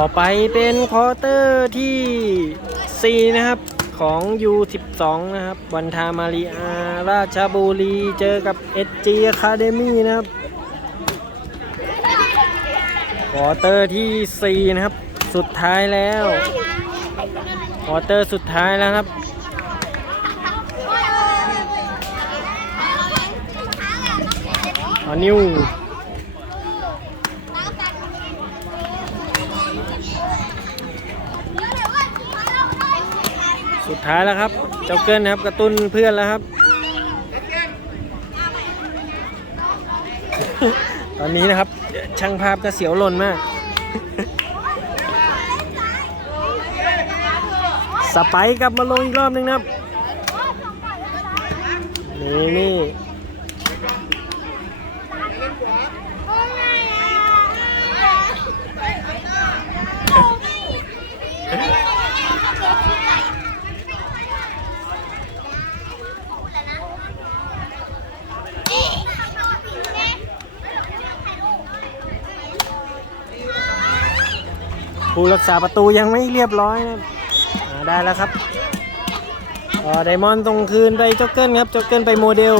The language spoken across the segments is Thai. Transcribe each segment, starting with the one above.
ต่อไปเป็นคอเตอร์ที่ 4 นะครับของ U12 นะครับ วันทามารีอาราชบุรีเจอกับ SG Academy นะครับคอเตอร์ที่ 4 นะครับ สุดท้ายแล้วคอเตอร์สุดท้ายแล้วครับออนิว ท้ายแล้วครับ เจ้าเกิลนะครับกระตุ้นเพื่อนแล้วครับ ตอนนี้นะครับ ช่างภาพก็เสียวหล่นมาก สไปกลับมาลงอีกรอบหนึงนะครับ นี่นี่ ผู้รักษาประตูยังไม่เรียบร้อยนะได้แล้วครับอ่าไดมอนด์ส่งคืนไปเจ้าเกิลครับเจ้าเกิลไปโมเดล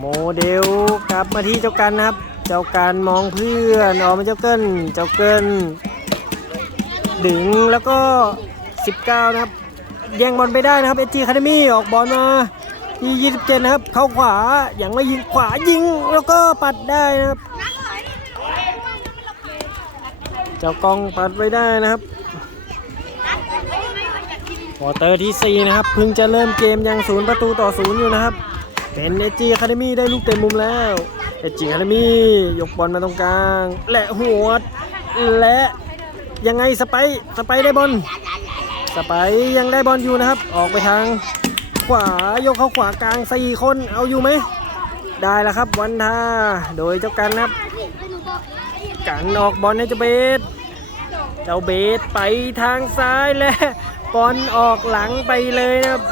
โมเดลกลับมาที่เจ้ากันนะครับ เจ้าการมองเพื่อนออกมาเจ้าเกิลเจ้าเกิลดึงแล้วก็ 19 นะครับ แย่งบอลไปได้นะครับเอจีคาเดมี่ออกบอลมาที่27 นะครับ เข้าขวาอย่างไม่ยิงขวายิงแล้วก็ปัดได้นะครับ เจ้ากองปัดไว้ได้นะครับควอเตอร์ที่ 4 นะครับเพิ่งจะเริ่มเกมยังศูนย์ประตูต่อศูนย์อยู่นะครับ เป็นเอจีคาเดมี่ได้ลูกเต็มมุมแล้วเอจีคาเดมี่ยกบอลมาตรงกลาง และหัวและยังไงสไปสไปได้บอลสไปยังได้บอลอยู่นะครับ ออกไปทางขวายกเข้าขวากลาง4คนเอาอยู่ไหมได้แล้วครับวันทาโดยเจ้ากันนะครับ กันออกบอลให้เจ้าเบส เจ้าเบสไปทางซ้ายและบอลออกหลังไปเลยนะครับ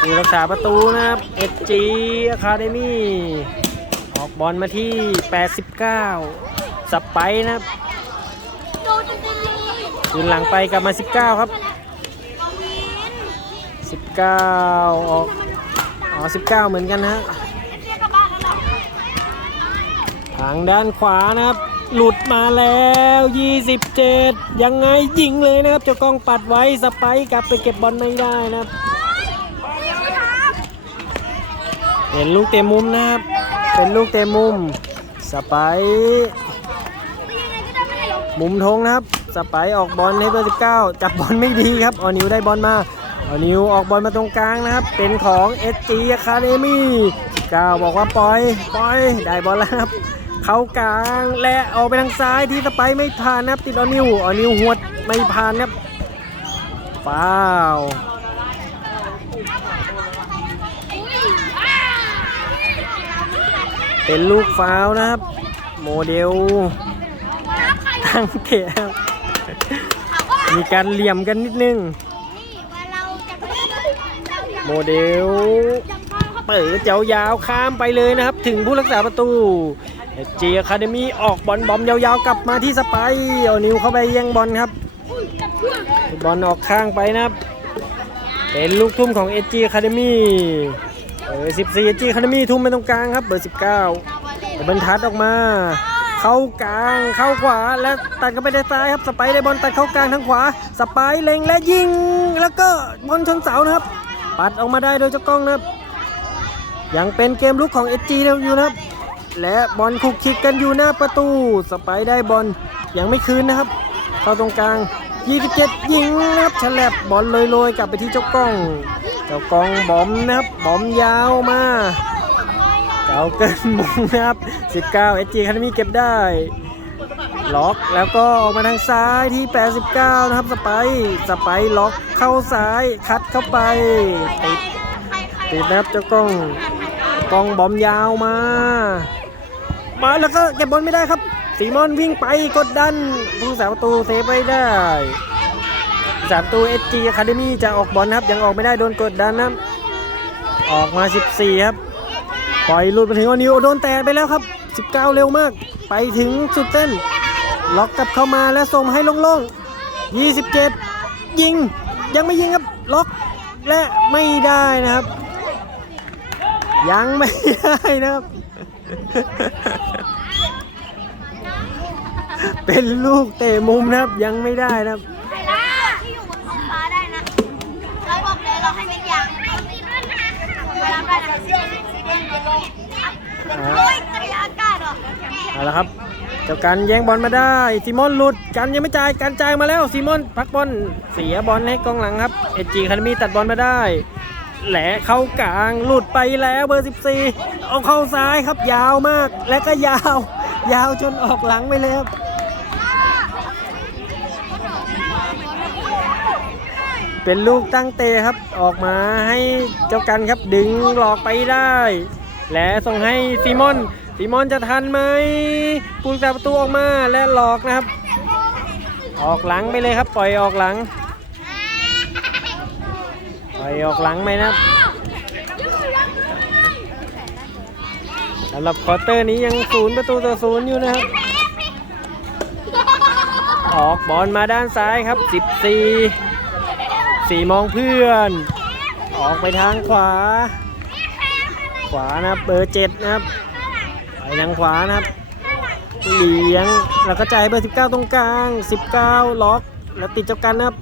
ผู้รักษาประตูนะครับ SG Academy ออกบอลมาที่ 89สไปนะครับคืนหลังไปกลับมา 19 ครับ 19 ออก อ๋อ 19 เหมือนกันนะฮะ ทางด้านขวานะครับ หลุดมาแล้ว 27 ยังไงยิงเลยนะครับเจ้ากล้องปัดไว้สไปกลับไปเก็บบอลไม่ได้นะครับ เห็นลูกเตะมุมนะครับ เป็นลูกเตะมุมสไปมุมธงนะครับ สไปออกบอลให้เบอร์19 จับบอลไม่ดีครับ ออนิวได้บอลมา ออนิวออกบอลมาตรงกลางนะครับ เป็นของ SG Academy 9บอกว่าปล่อย ปล่อย ได้บอลแล้วครับ เข้ากลางและออกไปทางซ้ายที่สไปร์ไม่ผ่านนะครับติดออนิวออนิวหวดไม่ผ่านครับฟาวเป็นลูกฟาวนะครับ โมเดลตั้งเตะมีการเหลี่ยมกันนิดนึง โมเดล เปิดเจ้ายาวข้ามไปเลยนะครับ ถึงผู้รักษาประตู เอจียคาเดมี่ออกบอลบอมยาวๆกลับมาที่สไปเอานิ้วเข้าไปแย่งบอลครับ บอลออกข้างไปนะครับ เป็นลูกทุ่มของเอจีอะคาเดมี่เบอร์14เอจีอะคาเดมี่ทุ่มไปตรงกลางครับเบอร์19แต่บรรทัดออกมา เข้ากลางเข้าขวาและตัดกันไปด้านซ้ายครับสไปได้บอลตัดเข้ากลางทางขวา สไปเล็งและยิง แล้วก็บอลชนเสานะครับ ปัดออกมาได้โดยเจ้ากล้องนะครับยังเป็นเกมลุกของ SG อยู่นะครับ และบอลคุกคิกกันอยู่หน้าประตู สไปได้บอลยังไม่คืนนะครับ เข้าตรงกลาง 27 ยิงนะครับฉลับบอลลอยๆ กลับไปที่เจ้ากล้อง เจ้ากล้องบอมนะครับบอมยาวมาเจ้าเกินมุงนะครับ 19 SG คันมีเก็บได้ล็อกแล้วก็ออกมาทางซ้ายที่ 89 นะครับสไปสไปล็อกเข้าซ้ายคัดเข้าไปติดติดนะครับเจ้ากล้องกล้องบอมยาวมา มาแล้วก็เก็บบอลไม่ได้ครับสีมอนวิ่งไปกดดันผู้สาประตูเซฟไม่ได้สามประตู SG Academy จะออกบอลนะครับ ยังออกไม่ได้โดนกดดันนะออกมา 14 ครับปล่อยหลุดมาถึงอนิวโดนแตะไปแล้วครับ 19 เร็วมาก ไปถึงสุดเส้น ล็อกกลับเข้ามาแล้วส่งให้โล่งๆ 27 ยิง ยังไม่ยิงครับ ล็อกและไม่ได้นะครับ ยังไม่ได้นะครับ เป็นลูกเตะมุมนะครับ ยังไม่ได้นะครับ ที่อยู่บนท้องฟ้าได้นะเราบอกเลยเราให้เม็ดยางไปรับได้นะโอ้ยจักรยานอากาศเหรอเอาละครับเจ้ากันแย่งบอลมาได้ซีมอนหลุดกันยังไม่จ่ายกันจ่ายมาแล้วซีมอนพักบอลเสียบอลให้กองหลังครับเอจีคามีตัดบอลมาได้ แหลเข้ากลางหลุดไปแล้วเบอร์ 14 เอาเข้าซ้ายครับยาวมาก และก็ยาว ยาวจนออกหลังไปเลยครับเป็นลูกตั้งเตะครับออกมาให้เจ้ากันครับดึงหลอกไปได้ และส่งให้ซีมอนซีมอนจะทันไหมปุงแต่ประตูออกมาและหลอกนะครับ ออกหลังไปเลยครับปล่อยออกหลัง ไปออกหลังไหมนะครับสำหรับคอเตอร์นี้ยังศูนย์ประตูต่อศูนย์อยู่นะครับ ออกบอลมาด้านซ้ายครับ 14สี่มองเพื่อน ออกไปทางขวา ขวานะครับเบอร์เจ็ดนะครับ ไปทางขวานะครับเลี้ยงแล้วก็จ่ายเบอร์ 19 ตรงกลาง 19 ล็อก แล้วติดเจ้ากันนะครับ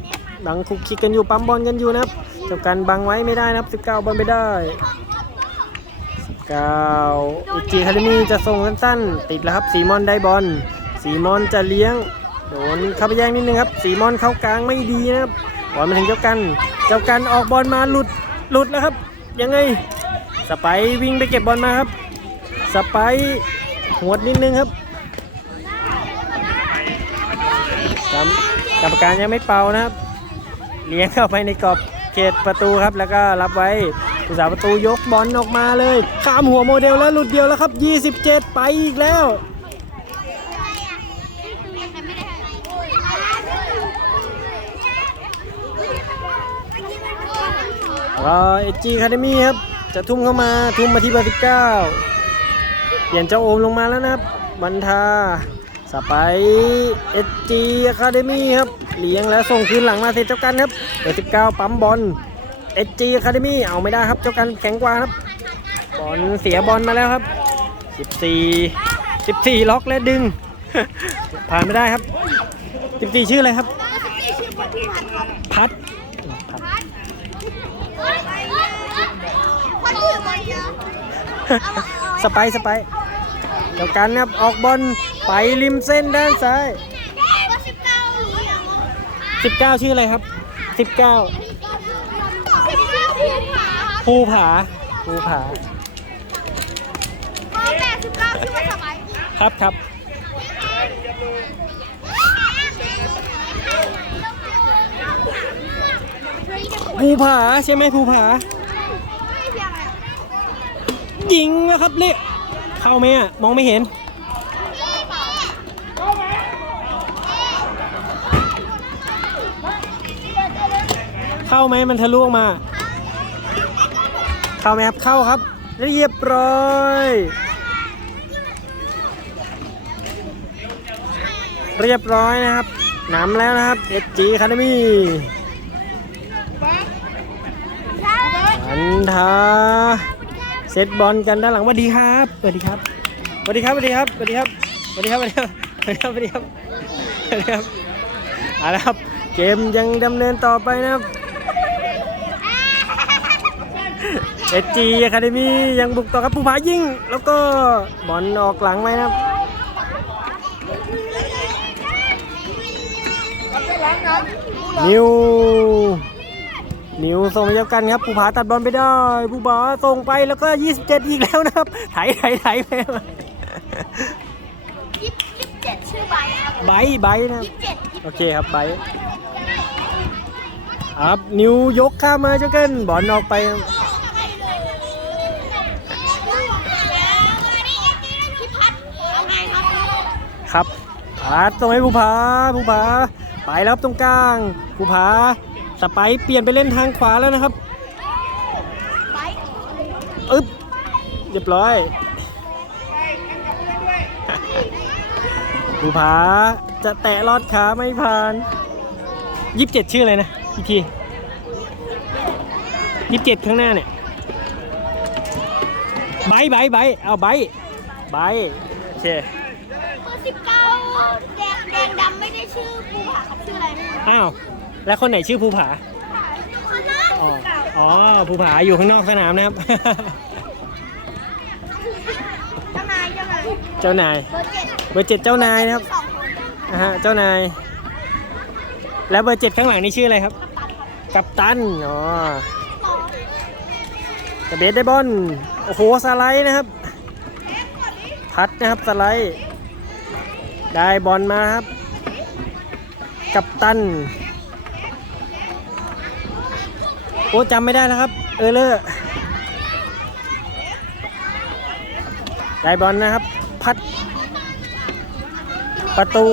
ดังคุกคิกกันอยู่ปั๊มบอลกันอยู่นะครับ เจ้ากันบังไว้ไม่ได้นะครับ 19 บอลไม่ได้ 19อีจีคาเดมี่จะส่งสั้นๆ ติดแล้วครับสีมอนได้บอลสีมอนจะเลี้ยงโดนเข้าไปแย่งนิดนึงครับ สีมอนเข้ากลางไม่ดีนะครับบอลมาถึงเจ้ากัน เจ้ากันออกบอลมาหลุดหลุดแล้วครับ ยังไงสไปวิ่งไปเก็บบอลมาครับ สไปร์หวดนิดนึงครับกรรมกรรมการยังไม่เป่านะครับ เลี้ยงเข้าไปในกรอบ เขตประตูครับ แล้วก็รับไว้ผู้สาประตูยกบอลออกมาเลย ข้ามหัวโมเดลแล้วหลุดเดียวแล้วครับ 27 ไปอีกแล้ว รอเอจีคาเดมี่ครับ จะทุ่มเข้ามาทุ่มมาที่เบอร์สิบเก้าเปลี่ยนเจ้าโอมลงมาแล้วนะครับ บันทา สไปเอจีคาเดมี่ครับเลี้ยงแล้วส่งคืนหลังมาเสร็จเจ้ากันครับเบอร์สิบเก้าปั๊มบอลเอจีคาเดมี่เอาไม่ได้ครับเจ้ากันแข็งกว่าครับบอลเสียบอลมาแล้วครับสิบสี่สิบสี่ล็อกและดึง ผ่านไม่ได้ครับสิบสี่ชื่ออะไรครับ พัดพัดคนอื่นมาเยอะสไปร์สไปร์เจ้ากันนะครับออกบอล ไปริมเส้นด้านซ้ายก็สิบเก้าหรือยัง19 ชื่ออะไรครับ 19สิบเก้าภูผา ภูผาภูผาแปดสิบเก้าชื่อว่าสมัยครับครับภูผาใช่ไหมภูผายิงแล้วครับเละเข้าไหมอะ มองไม่เห็น เข้าไหมมันทะลุออกมา เข้าไหมครับเข้าครับเรียบร้อยเรียบร้อยนะครับนำแล้วนะครับ SG Academy อันทาเซตบอลกันด้านหลังสวัสดีครับสวัสดีครับสวัสดีครับสวัสดีครับสวัสดีครับสวัสดีครับสวัสดีครับสวัสดีครับสวัสดีครับสวัสดีครับเอาละครับ เกมยังดำเนินต่อไปนะครับ SG Academy ยังบุกต่อครับผู้ผายิงแล้วก็บอลออกหลังไว้นะครับนิวนิวส่งเดียวกันครับภูผาตัดบอลไปได้ภูผาส่งไปแล้วก็ 27 อีกแล้วนะครับ ไถไถไถไปยี่สิบเจ็ดชื่อใบครับไบท์ไบท์นะครับยี่สิบเจ็ดโอเคครับไบท์ครับนิวยกข้ามมาเจ้าเกินบอลออกไปครับ พี่พัดเอาไงครับ ครับผาส่งให้ภูผาภูผาไปแล้วครับตรงกลางภูผาสไปเปลี่ยนไปเล่นทางขวาแล้วนะครับไปอึ๊บเรียบร้อยภูผาจะแตะลอดขาไม่ผ่านยี่สิบเจ็ดชื่ออะไรนะอีกทียี่สิบเจ็ดข้างหน้าเนี่ยใบใบใบเอาใบใบโอเค เบอร์สิบเก้า แดงแดงดำไม่ได้ชื่อภูผาครับชื่ออะไรอ้าว แล้วคนไหนชื่อภูผา คนนั้นอ๋ออ๋อภูผาอยู่ข้างนอกสนามนะครับ เจ้านายเจ้านายเจ้านาย เบอร์เจ็ดเบอร์เจ็ดเจ้านายนะครับสองคนนะฮะเจ้านาย แล้วเบอร์เจ็ดข้างหลังนี่ชื่ออะไรครับกัปตัน อ๋อสองจะเบสได้บอล โอ้โห สไลด์นะครับ พัดนะครับ สไลด์ ได้บอลมาครับ กัปตัน โอ้จำไม่ได้แล้วครับ เออเลอร์ได้บอลนะครับ พัด ประตู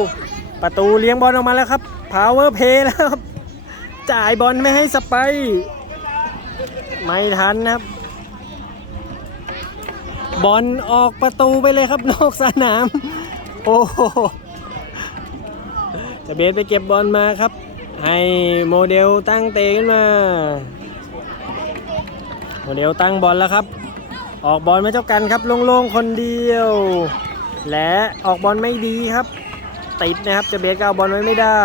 ประตูเลี้ยงบอลออกมาแล้วครับ power play แล้วครับ จ่ายบอลไม่ให้สไป ไม่ทันนะครับ บอลออกประตูไปเลยครับนอกสนาม โอ้โหจะเบสไปเก็บบอลมาครับ ให้โมเดลตั้งเตะขึ้นมา โมเดลตั้งบอลแล้วครับ ออกบอลไมาเจ้ากันครับโล่งๆคนเดียว และออกบอลไม่ดีครับ ติดนะครับจะเบสก็เอาบอลไว้ไม่ได้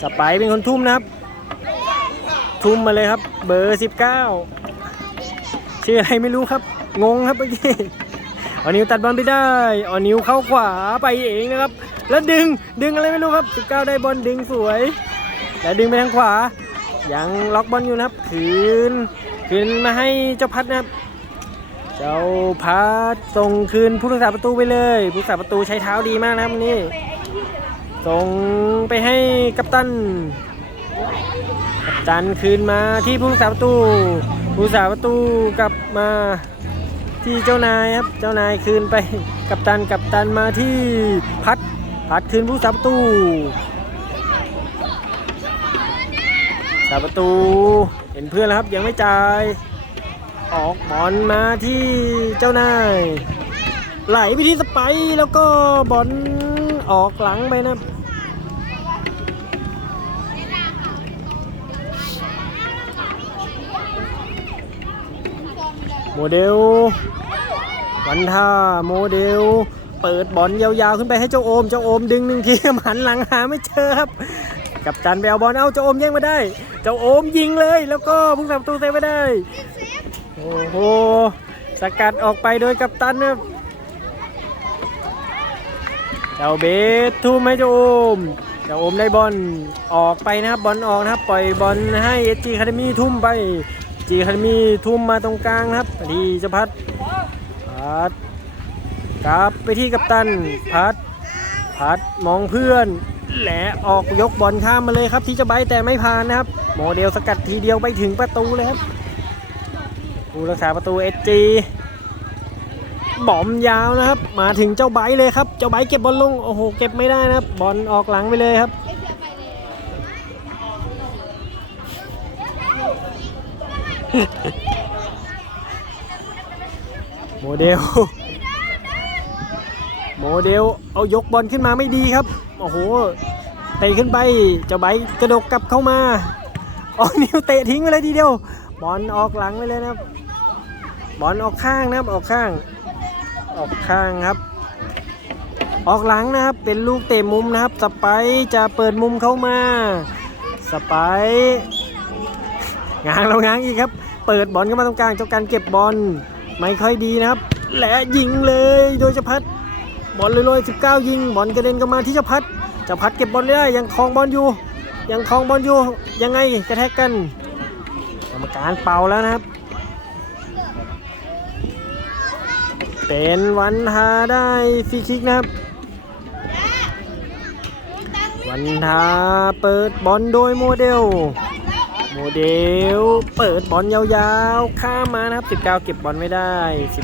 สไปเป็นคนทุ่มนะครับ ทุ่มมาเลยครับ เบอร์ 19 ชื่ออะไรไม่รู้ครับ งงครับเมื่อกี้ ออนิวตัดบอลไปได้ออนิวเข้าขวาไปเองนะครับ แล้วดึงดึงอะไรไม่รู้ครับ 19 ได้บอลดึงสวย แล้วดึงไปทางขวา ยังล็อกบอลอยู่นะครับ คืน คืนมาให้เจ้าพัดนะครับ เจ้าพัดส่งคืนผู้รักษาประตูไปเลย ผู้รักษาประตูใช้เท้าดีมากนะครับนนี่ส่งไปให้กัปตัน กัปตันคืนมาที่ผู้รักษาประตู ผู้รักษาประตูกลับมา ที่เจ้านายครับ เจ้านายคืนไปกัปตันกัปตันมาที่พัด พัดคืนผู้รักษาประตูสาประตู เห็นเพื่อนแล้วครับยังไม่จ่าย ออกบอลมาที่เจ้านาย ไหลไปที่สไปแล้วก็บอลออกหลังไปนะครับ โมเดล วันท่าโมเดล เปิดบอลยาวๆขึ้นไปให้เจ้าโอม เจ้าโอมดึงหนึ่งทีหันหลังหาไม่เจอครับ กับจันไปเอาบอลเอาเจ้าโอมแย่งมาได้ เจ้าโอมยิงเลย แล้วก็พุ่งทำประตูเซฟไม่ได้ โอ้โห สกัดออกไปโดยกัปตันนะครับเจ้าเบสทุ่มให้เจ้าโอมเจ้าโอมได้บอลออกไปนะครับบอลออกนะครับ ปล่อยบอลให้เอจีคาเดมี่ทุ่มไป จีคาเดมี่ทุ่มมาตรงกลางครับดีจะพัดพัดกลับไปที่กัปตันพัดพัดมองเพื่อนและออกยกบอลข้ามมาเลยครับ ที่จะใบแต่ไม่ผ่านนะครับ โมเดลสกัดทีเดียวไปถึงประตูเลยครับผู้รักษาประตูเอจีบอมยาวนะครับ มาถึงเจ้าไบร์เลยครับ เจ้าไบร์เก็บบอลลง โอ้โห เก็บไม่ได้นะครับ บอลออกหลังไปเลยครับ โมเดล โมเดล เอายกบอลขึ้นมาไม่ดีครับ โอ้โห เตะขึ้นไป เจ้าไบกระดกกลับเข้ามาอ๋อนิวเตะทิ้งไปเลยทีเดียว บอลออกหลังไปเลยนะครับ บอลออกข้างนะครับ ออกข้าง ออกข้างครับ ออกหลังนะครับ เป็นลูกเตะมุมนะครับ สไปจะเปิดมุมเข้ามา สไปง้างเราง้างอีกครับ เปิดบอลเข้ามาตรงกลางเจ้าการเก็บบอลไม่ค่อยดีนะครับ และยิงเลยโดยเฉพัดบอลลอยๆ19 ยิงบอลกระเด็นเข้ามาที่เจ้าพัดเจ้าพัดเก็บบอลได้ยังคลองบอลอยู่ ยังคลองบอลอยู่ยังไงกระแทกกันกรรมการเป่าแล้วนะครับ เป็นวันทาได้ฟรีคิกนะครับ วันทาเปิดบอลโดยโมเดล เดลเปิดบอลยาวๆ ข้ามมานะครับ 19 เก็บบอลไม่ได้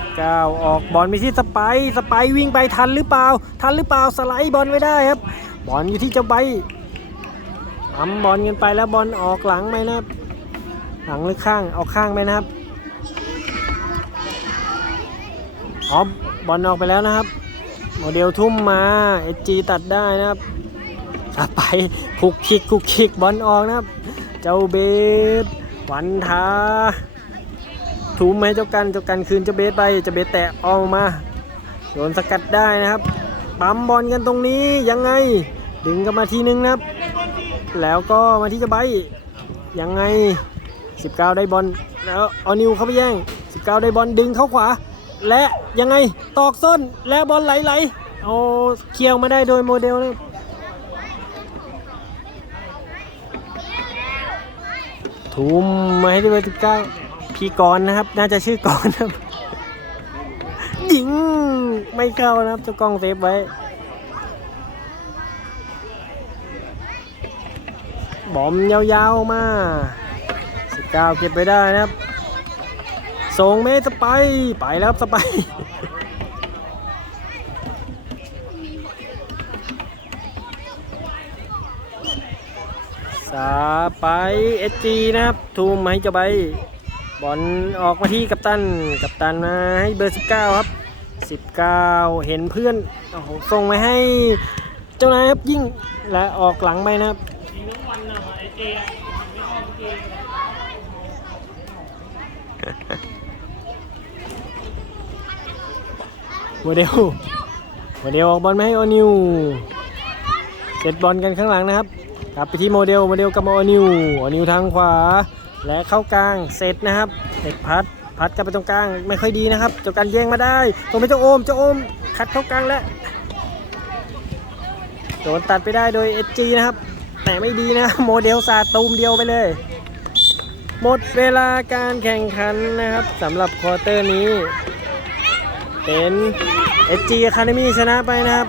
19 ออกบอลไปที่สไปสไปวิ่งไปทันหรือเปล่า ทันหรือเปล่าสไลด์บอลไม่ได้ครับ บอลอยู่ที่เจ้าใบทำบอลกันไปแล้วบอลออกหลังไหมนะครับ หลังหรือข้างเอาข้างไหมนะครับอ๋อบอลออกไปแล้วนะครับ โมเดลทุ่มมาเอจีตัดได้นะครับไปคุกคิกคุกคิกบอลออกนะครับ จ้าเบสวันทาทุ่มให้เจ้ากันเจ้ากันคืนเจ้าเบสไปเจ้าเบสแตะออกมาโดนสกัดได้นะครับ ปั๊มบอลกันตรงนี้ยังไง ดึงกันมาทีนึงนะครับ แล้วก็มาที่เจะใบยังไง 19 ได้บอลแล้วเอานิวเข้าไปแย่ง 19 ได้บอลดึงเข้าขวา และยังไงตอกส้นและบอลไหลๆเอาเคียวมาได้โดยโมเดลเลย ทุมมาให้ที่เบอร์19พี่กรณ์นะครับ น่าจะชื่อกรณ์นครับยิงไม่เข้านะครับเจ้ากล้องเซฟไว้ บอมยาวๆมา19เก็บไปได้นะครับส่งเมสไปไปแล้วสไปาไปเอจีนะครับ ทูมให้เจ้าใบบอลออกมาที่กัปตัน กัปตันมาให้เบอร์ 19 ครับ 19 เห็นเพื่อนโอ้โหส่งมาให้เจ้านายครับยิ่งและออกหลังไปนะครับโมเดลโมเดลออกบอลมาให้ออนิวเซตบอลกันข้างหลังนะครับ กลับไปที่โมเดลโมเดลกับมออนิวออนิวทางขวา และเข้ากลางเซตนะครับเซตพัดพัดกลับไปตรงกลางไม่ค่อยดีนะครับเจ้าการแย่งมาได้ ตรงไปเจ้าโอมเจ้าโอมคัดเข้ากลางแล้วโดนตัดไปได้โดย SG นะครับ แต่ไม่ดีนะโมเดลสาดตูมเดียวไปเลย หมดเวลาการแข่งขันนะครับสำหรับควอเตอร์นี้ เป็น SG Academy ชนะไปนะครับ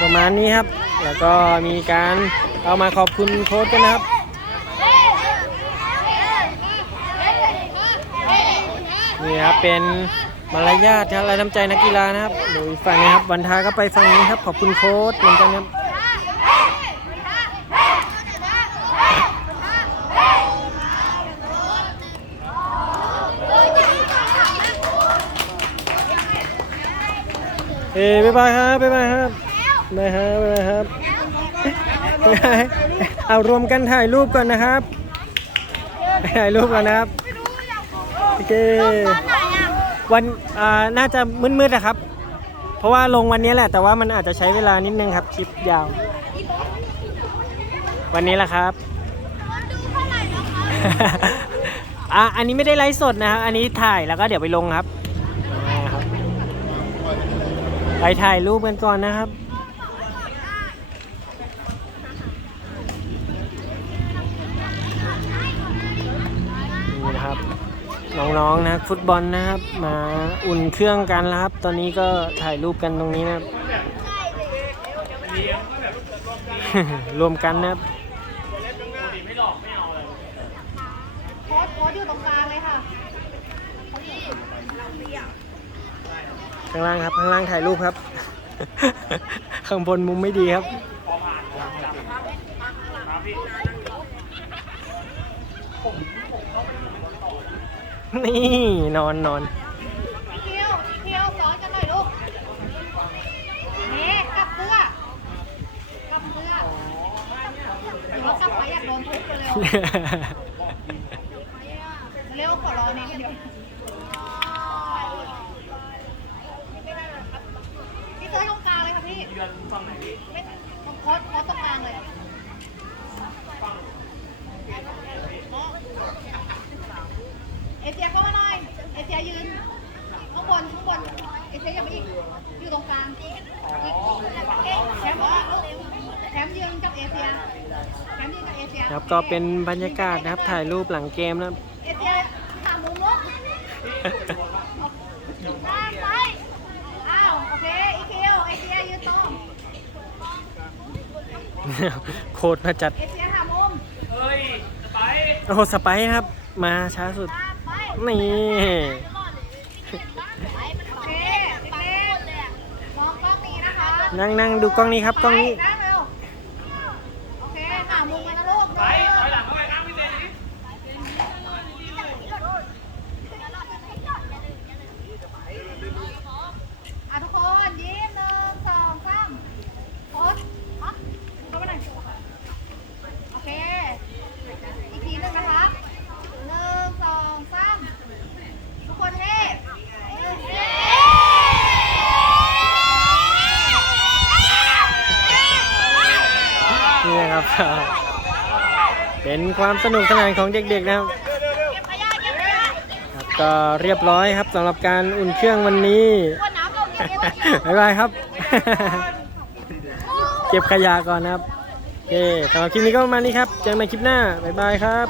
ประมาณนี้ครับ แล้วก็มีการเอามาขอบคุณโค้ชกันนะครับนี่ครับเป็นมารยาทครับและน้ำใจนักกีฬานะครับโดยฝั่งนี้ครับวันทาก็ไปฝั่งนี้ครับขอบคุณโค้ชเหมือนกันครับเอ้บ๊ายบายครับบ๊ายบายครับ บ๊ายบายครับบ๊ายบายครับเอารวมกันถ่ายรูปก่อนนะครับถ่ายรูปก่อนนะครับโอเควันอ่าน่าจะมืดๆนะครับ เพราะว่าลงวันนี้แหละ แต่ว่ามันอาจจะใช้เวลานิดนึงครับคลิปยาว วันนี้แหละครับอะอันนี้ไม่ได้ไลฟ์สดนะครับ อันนี้ถ่ายแล้วก็เดี๋ยวไปลงครับไปถ่ายรูปกันก่อนนะครับ นี่นะครับ น้องๆนะฟุตบอลนะครับ มาอุ่นเครื่องกันแล้วครับ ตอนนี้ก็ถ่ายรูปกันตรงนี้นะครับ รวมกันนะครับโค้ชโค้ชอยู่ตรงกลางเลยค่ะข้างล่างครับ ข้างล่างถ่ายรูปครับ ข้างบนมุมไม่ดีครับ นี่นอนนอนอีเคียวอีเคียวสอนกันหน่อยลูกนี่กลับเสื้อกลับเสื้อเดี๋ยวกลับไปอยากโดนทุบเร็วๆเร็วขอรอนี่เดี๋ยวพี่เต้ยตรงกลางเลยค่ะพี่ไม่ตรงโค้ดโค้ดตรงกลางเลยเอเชียเข้ามาหน่อยเอเชียยืนข้างบนข้างบนเอเชียยังไม่อีกอยู่ตรงกลางอีกแชมป์แชมป์ยืนกับเอเชียแชมป์ยืนกับเอเชีย ครับ ก็เป็นบรรยากาศนะครับ ถ่ายรูปหลังเกมนะครับเอเชียหามุมลูกตามไปอ้าวโอเคอีคิวเอเชียยืนตรงโคตรมาจัดเอเชียหามุมโอ้โหสไปซ์ครับ มาช้าสุดตามไปนี่โอเคไปมองกล้องนี้นะคะนั่งนั่งดูกล้องนี้ครับกล้องนี้ ไปนั่งเร็วโอเคหามุมกันนะลูกไปถอยหลังเข้าไปข้างพี่เต้อะทุกคน นะครับ เป็น ความสนุกสนานของเด็กๆนะครับเก็บขยะเก็บขยะครับก็เรียบร้อยครับสำหรับการอุ่นเครื่องวันนี้ขวดน้ำลงเก็บขวดบ๊ายบายครับ เก็บขยะก่อนนะครับโอเคสำหรับคลิปนี้ก็ประมาณนี้ครับ เจอกันใหม่คลิปหน้า บ๊ายบายครับ